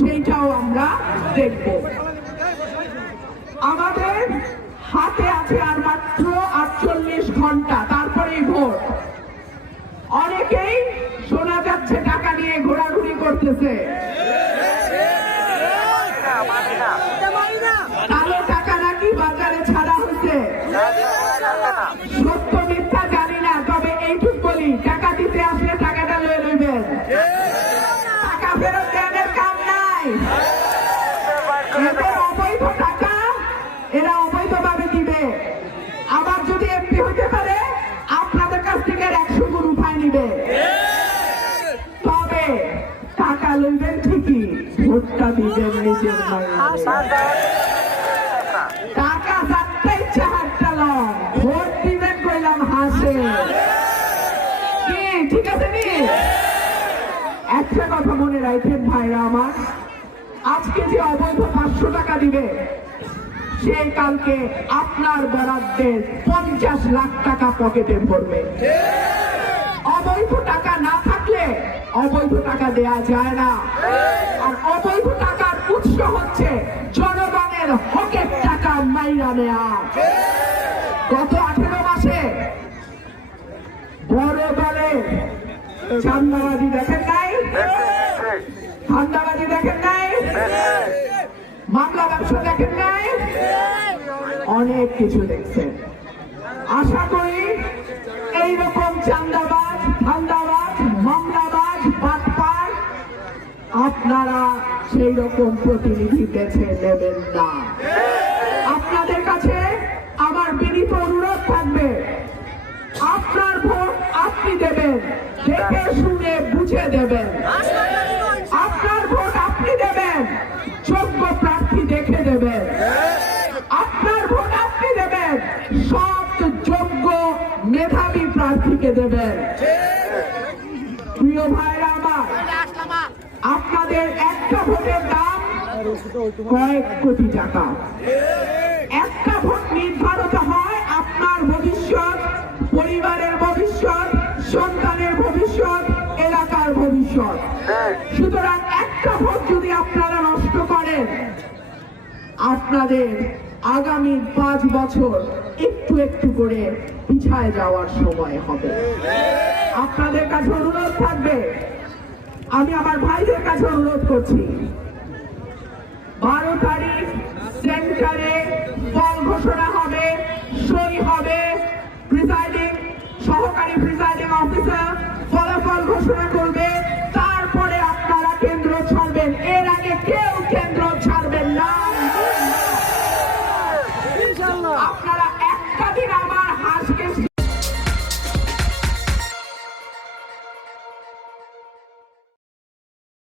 সেইটাও আমরা দেখব। আমাদের হাতে আছে আর মাত্র 48 ঘন্টা, তারপরেই ভোট। অনেকেই শোনা যাচ্ছে টাকা নিয়ে ঘোরাঘুরি করতেছে। কালো টাকা নাকি বাজারে ছাড়া হয়েছে। সত্য মিথ্যা জানি না, তবে এইটুক বলি, টাকা দিতে আসলে টাকাটা লয়ে লইবেন, টাকা ফেরত দেওয়ার কাম নাই। এদের অবৈধ টাকা এরা অবৈধভাবে দিবে। আবার যদি এমপি হতে পারে আপনাদের কাছ থেকে 100 গুণ উঠায় নিবে। তবে টাকা লইবেন ঠিকই, ভোটটা দিবেন নিজের টাকা চারটা ইচ্ছা হাতটা লন, ভোট দিবেন কইলাম হাসে। কি ঠিক আছে নি? একটা কথা মনে রাখেন ভাইরা আমার, আজকে যে অবৈধ 500 টাকা দিবে, সেই কালকে আপনার বরাদ্দের 50 লাখ টাকা পকেটে ভরবে। অবৈধ টাকা না থাকলে অবৈধ টাকা দেয়া যায় না। আর অবৈধ টাকার উৎস হচ্ছে জনগণের হকের টাকা মাইরা নেয়া। গত 18 মাসে বড় দলে চান্দাবাজি দেখেন নাই, ধান্দাবাজি দেখেন নাই, মামলা ব্যবসা দেখেন নাই, অনেক কিছু দেখছেন। আশা করি এইরকম চান্দাবাজ, ধান্দাবাজ, মামলাবাজ, বাটপার আপনারা সেই রকম প্রতিনিধি বেছে নেবেন না। আপনাদের কাছে আমার বিনীত অনুরোধ থাকবে, আপনার ভোট আপনি দেবেন, দেখে শুনে বুঝে দেবেন। আপনার ভোট আপনি দেবেন, যোগ্য প্রার্থী দেখে দেবেন। আপনার ভোট আপনি দেবেন, সৎ যোগ্য মেধাবী প্রার্থীকে দেবেন। প্রিয় ভাইরা আমার, আপনাদের একটা ভোটের দাম কয়েক কোটি টাকা। একটা ভোট নির্ধারিত হয় আপনার ভবিষ্যৎ, পরিবারের ভবিষ্যৎ, সন্তানের ভবিষ্যৎ, এলাকার ভবিষ্যৎ। সুতরাং একটা ভোট যদি আপনারা নষ্ট করেন, আপনাদের আগামী 5 বছর একটু একটু করে পিছায় যাওয়ার সময় হবে। আপনাদের কাছে অনুরোধ থাকবে, আমি আমার ভাইদের কাছে অনুরোধ করছি, 12 তারিখ সেন্টারে ফল ঘোষণা হবে, সই হবে, প্রিসাইডিং সহকারী প্রিসাইডিং অফিসার ফলাফল ঘোষণা করবে, তারপরে আপনারা কেন্দ্র ছাড়বেন। এর আগে কেউ